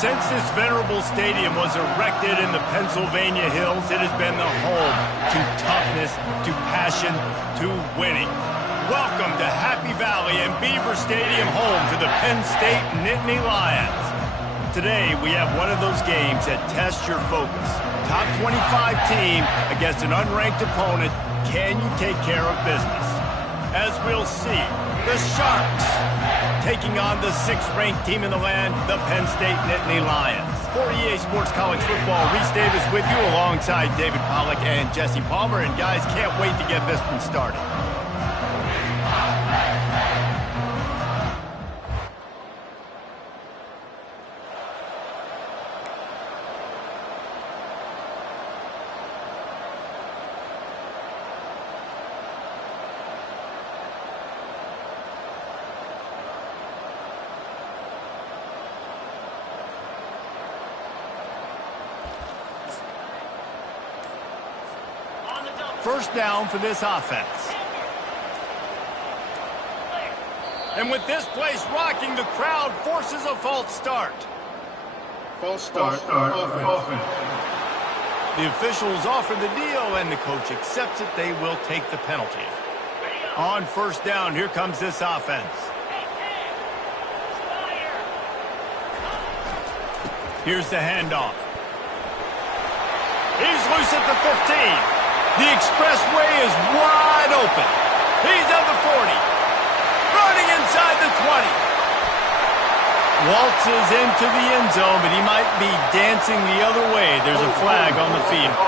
Since this venerable stadium was erected in the Pennsylvania Hills, it has been the home to toughness, to passion, to winning. Welcome to Happy Valley and Beaver Stadium, home to the Penn State Nittany Lions. Today, we have one of those games that tests your focus. Top 25 team against an unranked opponent. Can you take care of business? As we'll see, the Sharks taking on the 6th-ranked team in the land, the Penn State Nittany Lions. For EA Sports College Football, Reese Davis with you alongside David Pollack and Jesse Palmer. And guys, can't wait to get this one started. First down for this offense. And with this place rocking, the crowd forces a false start. False start, offense. The officials offer the deal, and the coach accepts it. They will take the penalty. On first down, here comes this offense. Here's the handoff. He's loose at the 15. The expressway is wide open. He's at the 40. Running inside the 20. Waltzes into the end zone, but he might be dancing the other way. There's a flag on the field.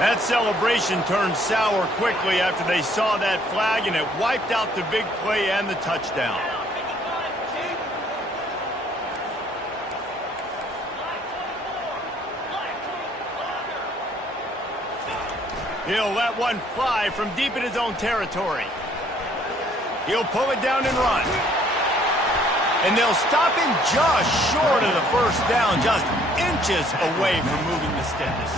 That celebration turned sour quickly after they saw that flag, and it wiped out the big play and the touchdown. He'll let one fly from deep in his own territory. He'll pull it down and run. And they'll stop him just short of the first down, just inches away from moving the sticks.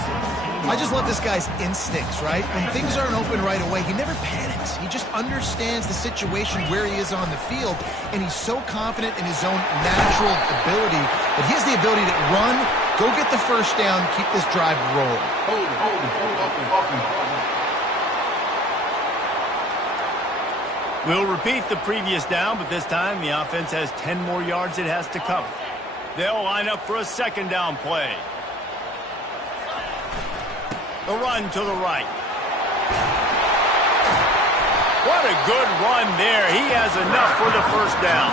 I just love this guy's instincts, right? When things aren't open right away, he never panics. He just understands the situation where he is on the field, and he's so confident in his own natural ability that he has the ability to run, go get the first down, keep this drive rolling. Hold it. We'll repeat the previous down, but this time the offense has 10 more yards it has to cover. They'll line up for a second down play. The run to the right. What a good run there. He has enough for the first down.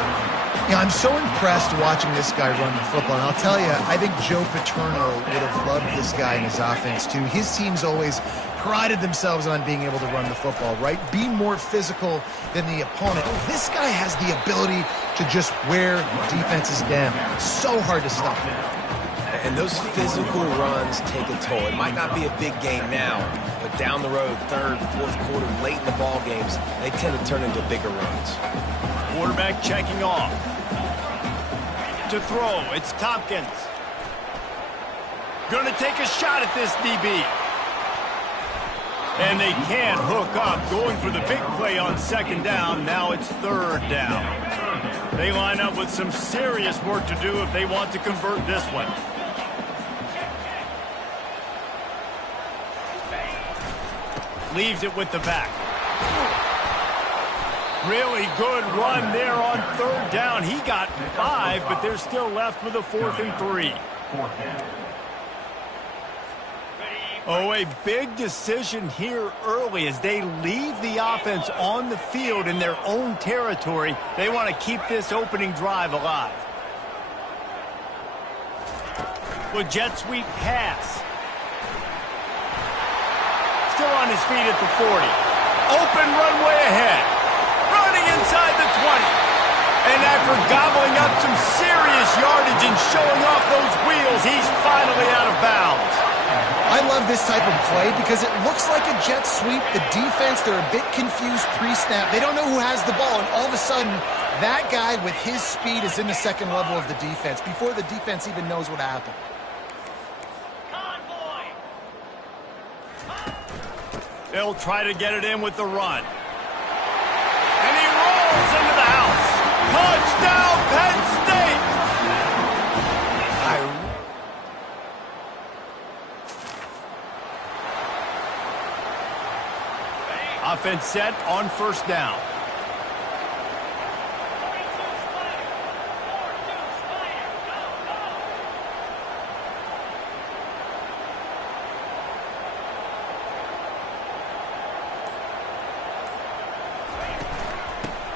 Yeah, I'm so impressed watching this guy run the football. And I'll tell you, I think Joe Paterno would have loved this guy in his offense, too. His teams always prided themselves on being able to run the football, right? Be more physical than the opponent. This guy has the ability to just wear defenses down. So hard to stop him. And those physical runs take a toll. It might not be a big game now, but down the road, third, fourth quarter, late in the ball games, they tend to turn into bigger runs. Quarterback checking off. To throw, it's Tompkins. Going to take a shot at this DB. And they can't hook up, going for the big play on second down. Now it's third down. They line up with some serious work to do if they want to convert this one. Leaves it with the back. Really good run there on third down. He got 5, but they're still left with a 4th and 3. Oh, a big decision here early as they leave the offense on the field in their own territory. They want to keep this opening drive alive. With jet sweep pass. Still on his feet at the 40. Open runway ahead. Running inside the 20. And after gobbling up some serious yardage and showing off those wheels, he's finally out of bounds. I love this type of play because it looks like a jet sweep. The defense, they're a bit confused pre-snap. They don't know who has the ball, and all of a sudden, that guy with his speed is in the second level of the defense before the defense even knows what happened. They'll try to get it in with the run. And he rolls into the house. Touchdown! offense set on first down.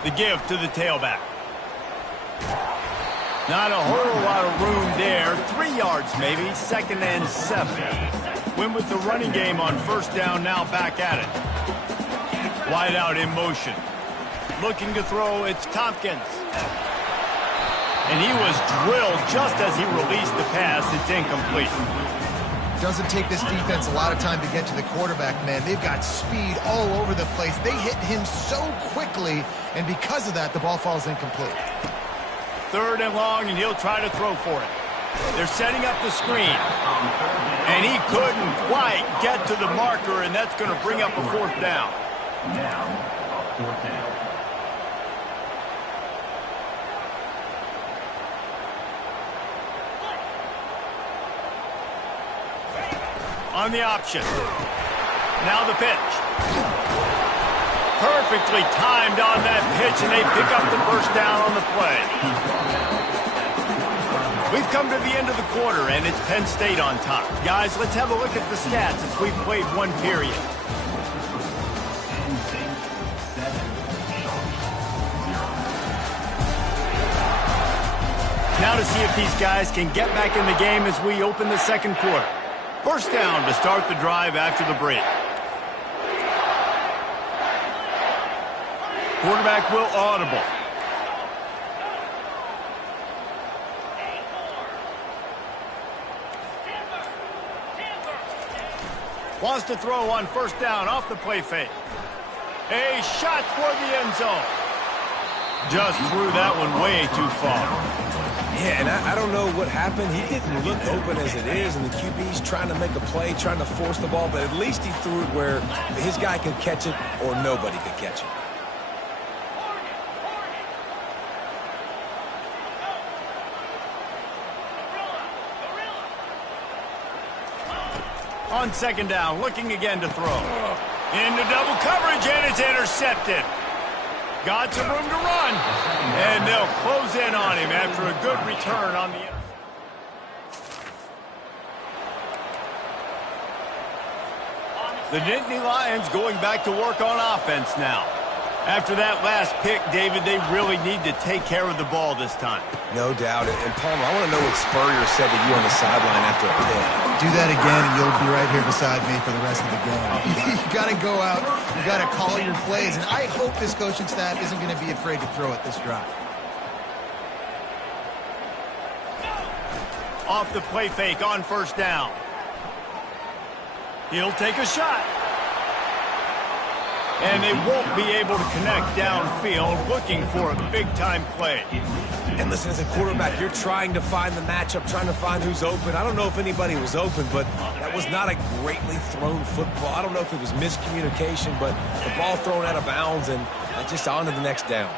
The give to the tailback. Not a whole lot of room there. 3 yards maybe. 2nd and 7. Win with the running game on first down, now back at it. Wide out in motion. Looking to throw, it's Tompkins. And he was drilled just as he released the pass. It's incomplete. Doesn't take this defense a lot of time to get to the quarterback, man. They've got speed all over the place. They hit him so quickly, and because of that, the ball falls incomplete. 3rd and long, and he'll try to throw for it. They're setting up the screen. And he couldn't quite get to the marker, and that's going to bring up a 4th down. Now, 4th down. On the option. Now the pitch. Perfectly timed on that pitch, and they pick up the first down on the play. We've come to the end of the quarter, and it's Penn State on top. Guys, let's have a look at the stats as we've played 1 period. Now to see if these guys can get back in the game as we open the 2nd quarter. First down to start the drive after the break. Quarterback will audible. Wants to throw on first down off the play fake. A shot for the end zone. Just threw that one way too far. Yeah, and I don't know what happened. He didn't look open as it is, and the QB's trying to make a play, trying to force the ball, but at least he threw it where his guy could catch it or nobody could catch it. On 2nd down, looking again to throw. Into double coverage, and it's intercepted. Got some room to run. And they'll close in on him after a good return on the interception. The Nittany Lions going back to work on offense now. After that last pick, David, they really need to take care of the ball this time. No doubt. And Palmer, I want to know what Spurrier said to you on the sideline after a pick. Do that again, and you'll be right here beside me for the rest of the game. You got to go out. You got to call your plays, and I hope this coaching staff isn't going to be afraid to throw it this drive. Off the play fake on first down. He'll take a shot. And they won't be able to connect downfield, looking for a big-time play. And listen, as a quarterback, you're trying to find the matchup, trying to find who's open. I don't know if anybody was open, but that was not a greatly thrown football. I don't know if it was miscommunication, but the ball thrown out of bounds and just on to the next down.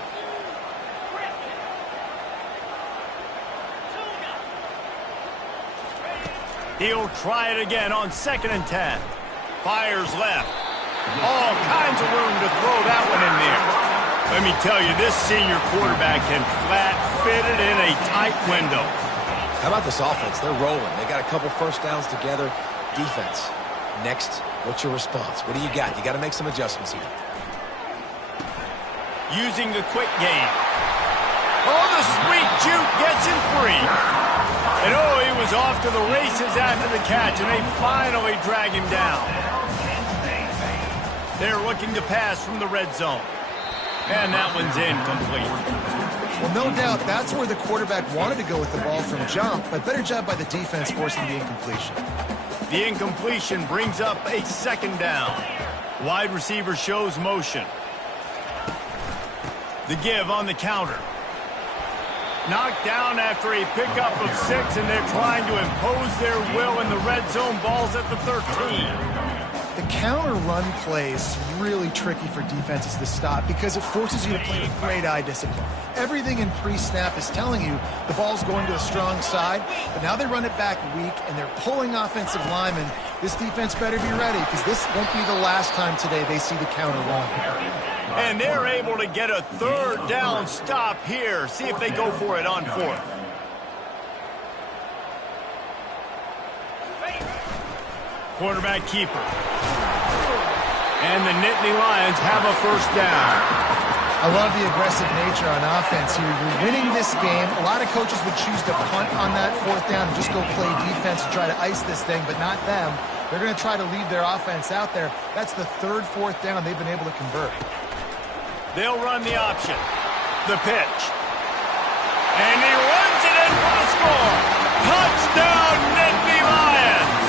He'll try it again on 2nd and 10. Fires left. All kinds of room to throw that one in there. Let me tell you, this senior quarterback can flat fit it in a tight window. How about this offense? They're rolling. They got a couple first downs together. Defense. Next, what's your response? What do you got? You got to make some adjustments here. Using the quick game. Oh, the sweet juke gets him free. And oh, he was off to the races after the catch, and they finally drag him down. They're looking to pass from the red zone. And that one's incomplete. Well, no doubt that's where the quarterback wanted to go with the ball from jump, but better job by the defense forcing the incompletion. The incompletion brings up a 2nd down. Wide receiver shows motion. The give on the counter. Knocked down after a pickup of 6, and they're trying to impose their will in the red zone. Ball's at the 13. The counter run play is really tricky for defenses to stop because it forces you to play with great eye discipline. Everything in pre-snap is telling you the ball's going to a strong side, but now they run it back weak and they're pulling offensive linemen. This defense better be ready because this won't be the last time today they see the counter run. And they're able to get a third down stop here. See if they go for it on fourth. Quarterback keeper. And the Nittany Lions have a first down. I love the aggressive nature on offense here. You're winning this game. A lot of coaches would choose to punt on that fourth down and just go play defense and try to ice this thing, but not them. They're going to try to leave their offense out there. That's the third fourth down they've been able to convert. They'll run the option. The pitch. And he runs it in for the score. Touchdown, Nittany Lions.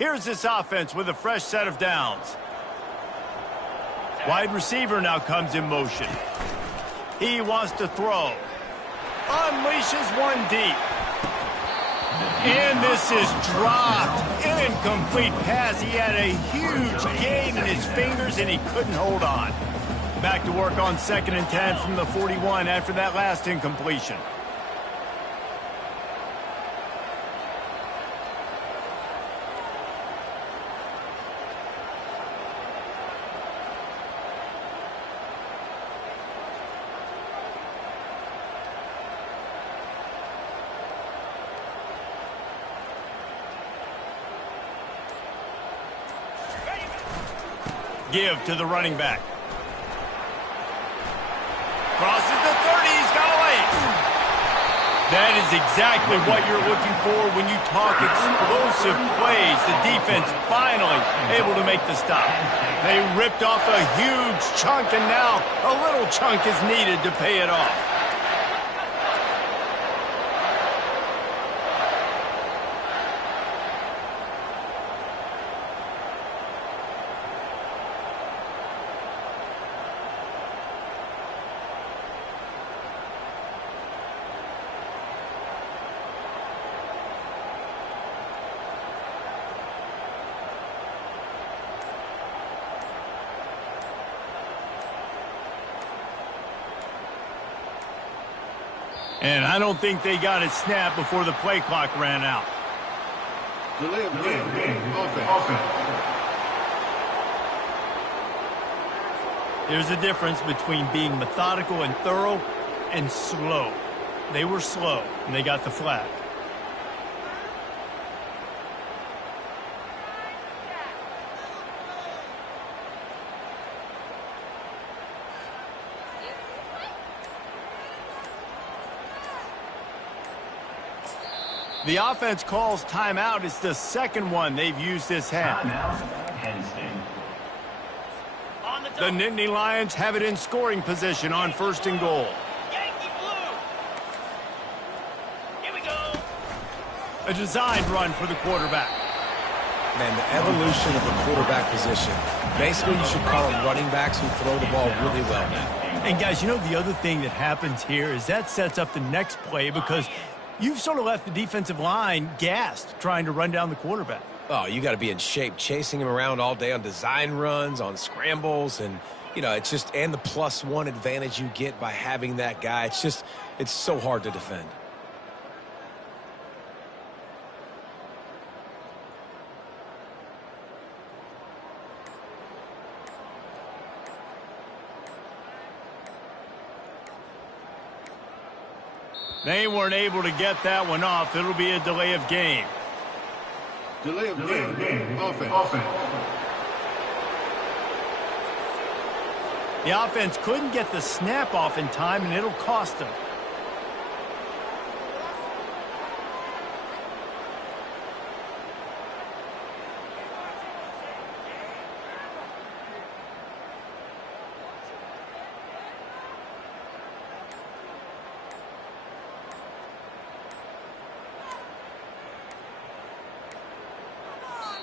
Here's this offense with a fresh set of downs. Wide receiver now comes in motion. He wants to throw. Unleashes one deep. And this is dropped. Incomplete pass. He had a huge gain in his fingers, and he couldn't hold on. Back to work on 2nd and 10 from the 41 after that last incompletion. Give to the running back. Crosses the 30. He's got away. That is exactly what you're looking for when you talk explosive plays. The defense finally able to make the stop. They ripped off a huge chunk, and now a little chunk is needed to pay it off. And I don't think they got it snapped before the play clock ran out. Delay of game. Offense. There's a difference between being methodical and thorough and slow. They were slow, and they got the flag. The offense calls timeout. It's the second one they've used this half. The Nittany Lions have it in scoring position on 1st and goal. Here we go. A designed run for the quarterback. Man, the evolution of the quarterback position. Basically, you should call them running backs who throw the ball really well now. And, guys, you know the other thing that happens here is that sets up the next play because you've sort of left the defensive line gassed trying to run down the quarterback. Oh, you got to be in shape, chasing him around all day on design runs, on scrambles, and, you know, it's just, and the +1 advantage you get by having that guy. It's just, it's so hard to defend. They weren't able to get that one off. It'll be a delay of game. Delay of game. Offense. The offense couldn't get the snap off in time, and it'll cost them.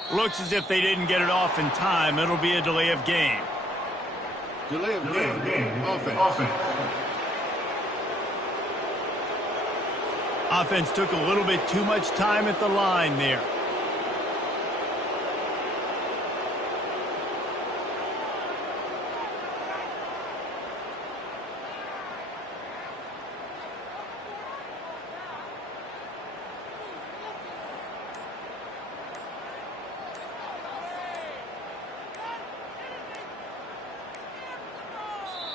Looks as if they didn't get it off in time. It'll be a delay of game. Delay of game. Offense. Offense took a little bit too much time at the line there.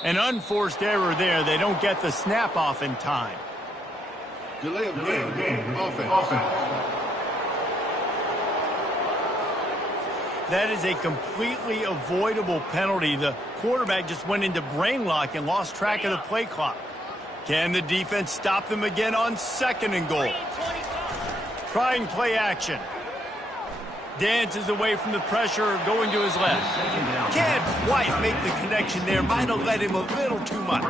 An unforced error there. They don't get the snap off in time. Delay of game. Offense. That is a completely avoidable penalty. The quarterback just went into brain lock and lost track of the play clock. Can the defense stop them again on 2nd and goal? Trying play action. Dances away from the pressure, going to his left. Can't quite make the connection there. Might have led him a little too much.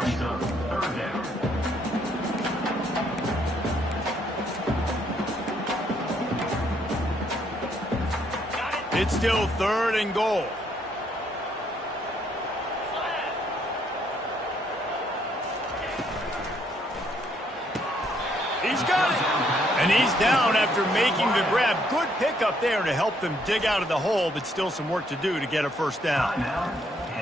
It's still 3rd and goal. He's got it. And he's down after making the grab. Good pickup there to help them dig out of the hole, but still some work to do to get a first down.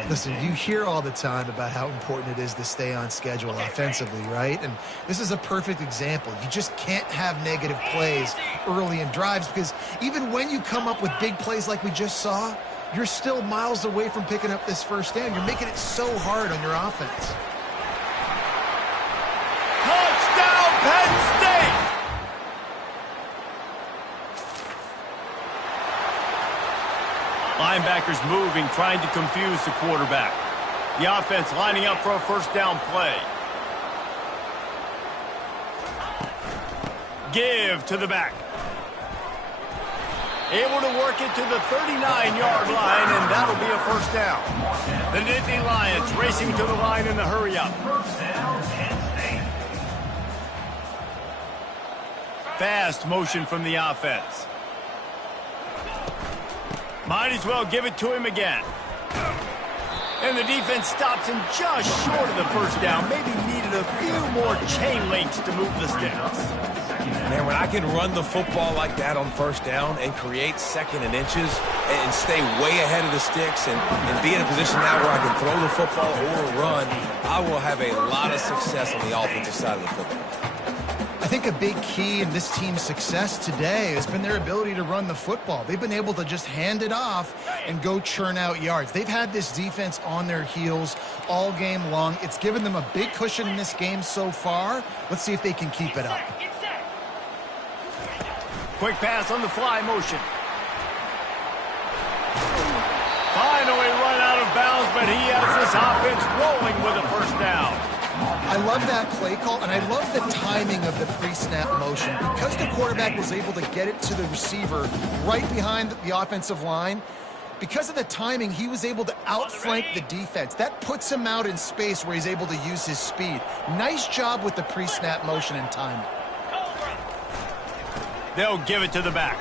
Listen, you hear all the time about how important it is to stay on schedule offensively, right? And this is a perfect example. You just can't have negative plays early in drives because even when you come up with big plays like we just saw, you're still miles away from picking up this first down. You're making it so hard on your offense. Touchdown, Penn State! Linebackers moving, trying to confuse the quarterback. The offense lining up for a first down play. Give to the back. Able to work it to the 39-yard line, and that'll be a first down. The Nittany Lions racing to the line in the hurry-up. Fast motion from the offense. Might as well give it to him again. And the defense stops him just short of the first down. Maybe needed a few more chain links to move the sticks. Man, when I can run the football like that on first down and create 2nd and inches and stay way ahead of the sticks and be in a position now where I can throw the football or run, I will have a lot of success on the offensive side of the football. I think a big key in this team's success today has been their ability to run the football. They've been able to just hand it off and go churn out yards. They've had this defense on their heels all game long. It's given them a big cushion in this game so far. Let's see if they can keep it up. Quick pass on the fly motion. Finally run out of bounds, but he has this offense rolling with a first down. I love that play call, and I love the timing of the pre-snap motion. Because the quarterback was able to get it to the receiver right behind the offensive line, because of the timing, he was able to outflank the defense. That puts him out in space where he's able to use his speed. Nice job with the pre-snap motion and timing. They'll give it to the back.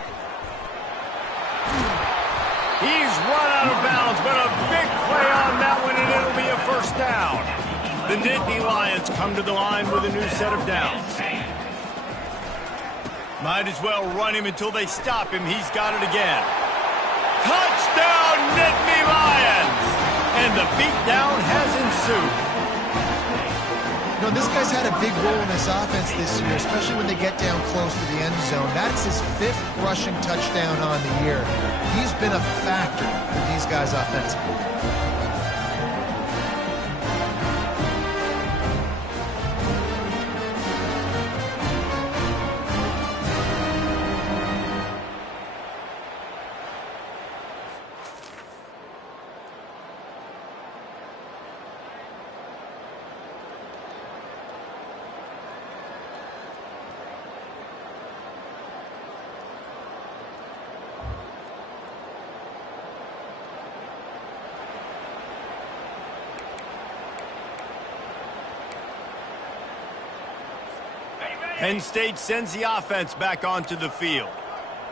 He's run out of bounds, but a big play on that one, and it'll be a first down. The Nittany Lions come to the line with a new set of downs. Might as well run him until they stop him. He's got it again. Touchdown, Nittany Lions! And the beatdown has ensued. You know, this guy's had a big role in this offense this year, especially when they get down close to the end zone. That's his 5th rushing touchdown on the year. He's been a factor for these guys offensively. Penn State sends the offense back onto the field.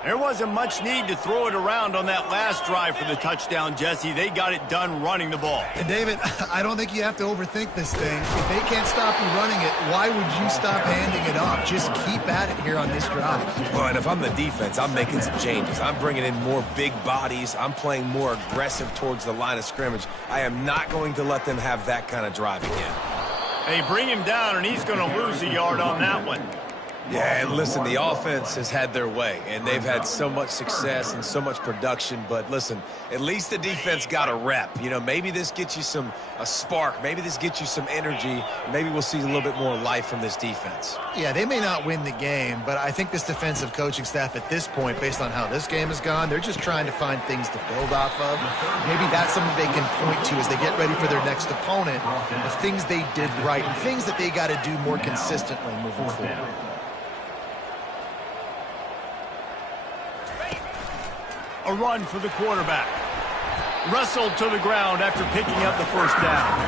There wasn't much need to throw it around on that last drive for the touchdown, Jesse. They got it done running the ball. And David, I don't think you have to overthink this thing. If they can't stop you running it, why would you stop handing it off? Just keep at it here on this drive. Well, and if I'm the defense, I'm making some changes. I'm bringing in more big bodies. I'm playing more aggressive towards the line of scrimmage. I am not going to let them have that kind of drive again. They bring him down, and he's going to lose a yard on that one. Yeah, and listen, the offense has had their way, and they've had so much success and so much production. But listen, at least the defense got a rep. You know, maybe this gets you a spark. Maybe this gets you some energy. Maybe we'll see a little bit more life from this defense. Yeah, they may not win the game, but I think this defensive coaching staff at this point, based on how this game has gone, they're just trying to find things to build off of. Maybe that's something they can point to as they get ready for their next opponent of things they did right and things that they got to do more consistently moving forward. A run for the quarterback. Wrestled to the ground after picking up the first down.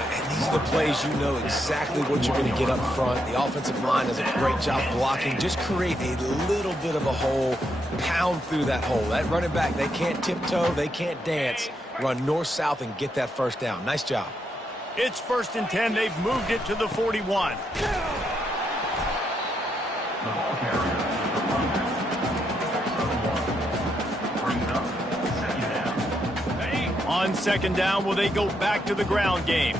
And these are the plays you know exactly what you're going to get up front. The offensive line does a great job blocking. Just create a little bit of a hole. pound through that hole. That running back, they can't tiptoe, they can't dance. Run north-south and get that first down. Nice job. It's 1st and 10. They've moved it to the 41. The ball carrier, the punter. Brings up 2nd down. Ready? On 2nd down, will they go back to the ground game?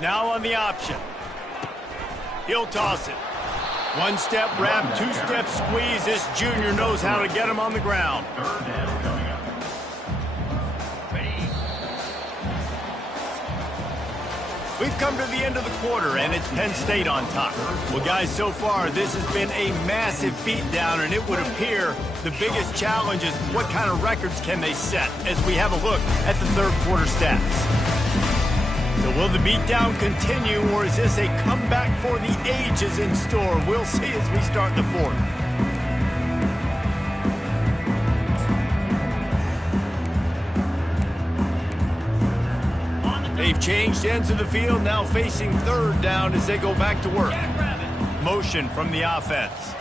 Now on the option. He'll toss it. 1-step wrap, 2-step squeeze. This junior knows how to get him on the ground. 3rd down coming up. We've come to the end of the quarter, and it's Penn State on top. Well, guys, so far, this has been a massive beatdown, and it would appear the biggest challenge is what kind of records can they set as we have a look at the 3rd quarter stats. So will the beatdown continue, or is this a comeback for the ages in store? We'll see as we start the 4th. They've changed ends of the field, now facing 3rd down as they go back to work. Motion from the offense.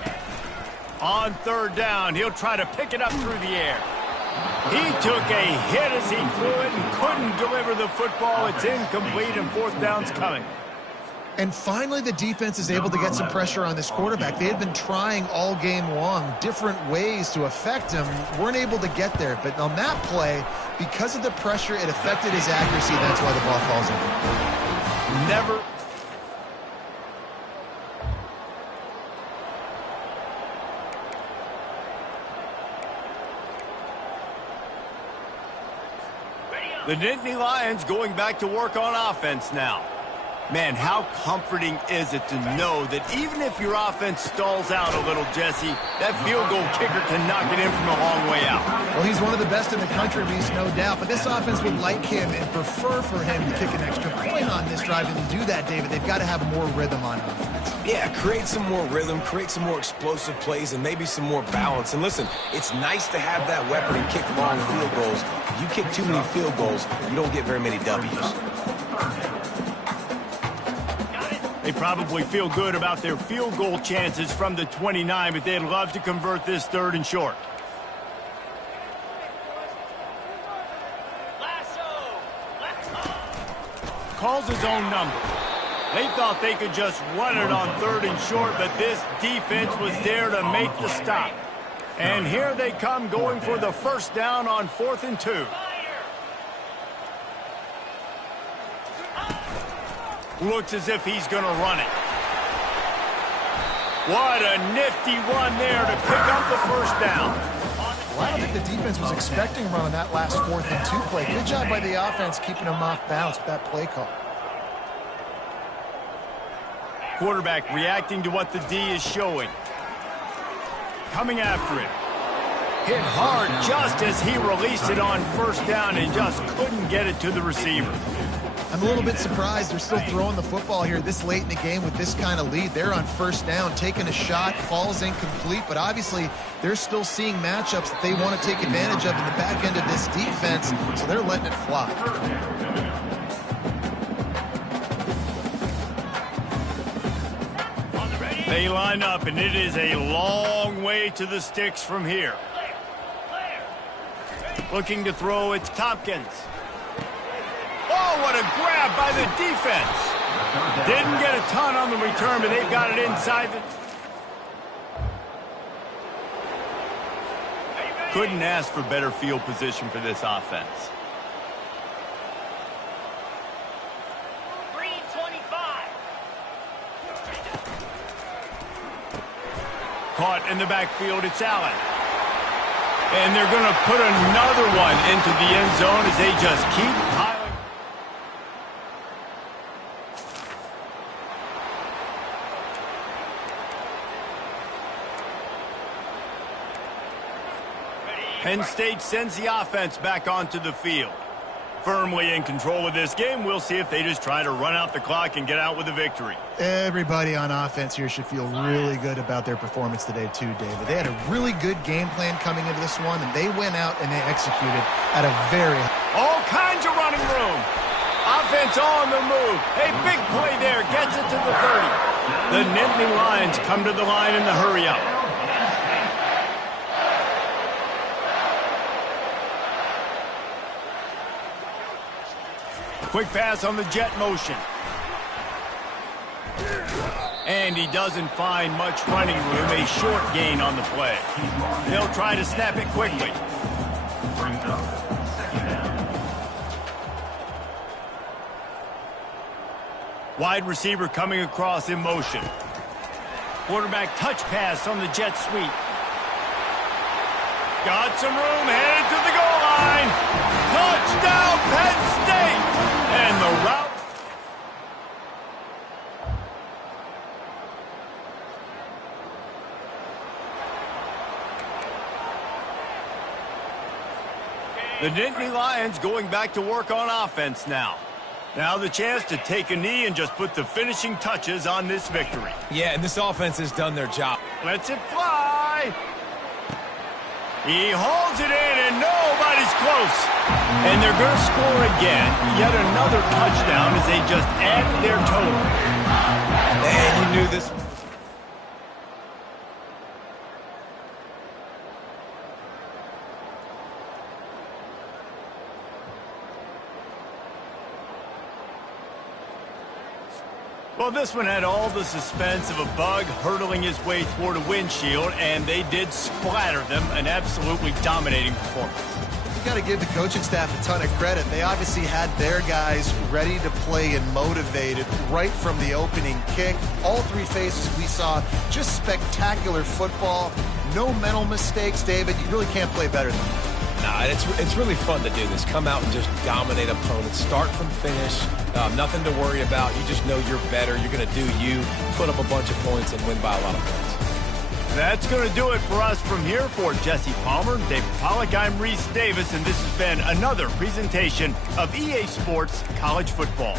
On 3rd down, he'll try to pick it up through the air. He took a hit as he threw it and couldn't deliver the football. It's incomplete, and 4th down's coming. And finally, the defense is able to get some pressure on this quarterback. They had been trying all game long different ways to affect him. Weren't able to get there. But on that play, because of the pressure, it affected his accuracy. That's why the ball falls in. Never. The Nittany Lions going back to work on offense now. Man, how comforting is it to know that even if your offense stalls out a little, Jesse, that field goal kicker can knock it in from a long way out. Well, he's one of the best in the country, Reese, no doubt. But this offense would like him and prefer for him to kick an extra point on this drive. And to do that, David, they've got to have more rhythm on offense. Yeah, create some more rhythm, create some more explosive plays, and maybe some more balance. And listen, it's nice to have that weapon and kick long field goals. If you kick too many field goals, you don't get very many W's. They probably feel good about their field goal chances from the 29, but they'd love to convert this 3rd and short. Calls his own number. They thought they could just run it on 3rd and short, but this defense was there to make the stop. And here they come going for the 1st down on 4th and 2. Looks as if he's going to run it. What a nifty run there to pick up the 1st down. Well, I don't think the defense was expecting him on that last 4th and 2 play. Good job by the offense keeping him off balance with that play call. Quarterback reacting to what the D is showing. Coming after it. Hit hard just as he released it on 1st down and just couldn't get it to the receiver. I'm a little bit surprised they're still throwing the football here this late in the game with this kind of lead. They're on 1st down, taking a shot, falls incomplete, but obviously they're still seeing matchups that they want to take advantage of in the back end of this defense, so they're letting it fly. They line up, and it is a long way to the sticks from here. Looking to throw, it's Tompkins. Oh, what a grab by the defense. Didn't get a ton on the return, but they've got it inside the... Couldn't ask for better field position for this offense. 325. Caught in the backfield, it's Allen. And they're going to put another one into the end zone as they just keep piling. Penn State sends the offense back onto the field. Firmly in control of this game. We'll see if they just try to run out the clock and get out with a victory. Everybody on offense here should feel really good about their performance today too, David. They had a really good game plan coming into this one, and they went out and they executed at a very... All kinds of running room. offense on the move. A big play there. Gets it to the 30. The Nittany Lions come to the line in the hurry-up. Quick pass on the jet motion. And he doesn't find much running room. A short gain on the play. They'll try to snap it quickly. Brings up second down. Wide receiver coming across in motion. Quarterback touch pass on the jet sweep. Got some room, headed to the goal line. Touchdown, Penn State! And the route. The Nittany Lions going back to work on offense now. Now the chance to take a knee and just put the finishing touches on this victory. Yeah, and this offense has done their job. Lets it fly. He holds it in, and nobody's close. And they're going to score again. Yet another touchdown as they just add their total. Man, you knew this. Well, this one had all the suspense of a bug hurtling his way toward a windshield, and they did splatter them. An absolutely dominating performance. You got to give the coaching staff a ton of credit. They obviously had their guys ready to play and motivated right from the opening kick. All three phases we saw, just spectacular football. No mental mistakes, David. You really can't play better than that. Nah, it's really fun to do this. Come out and just dominate opponents. Start from finish. Nothing to worry about. You just know you're better. You're going to do you, put up a bunch of points, and win by a lot of points. That's going to do it for us from here. For Jesse Palmer, David Pollack, I'm Reese Davis, and this has been another presentation of EA Sports College Football.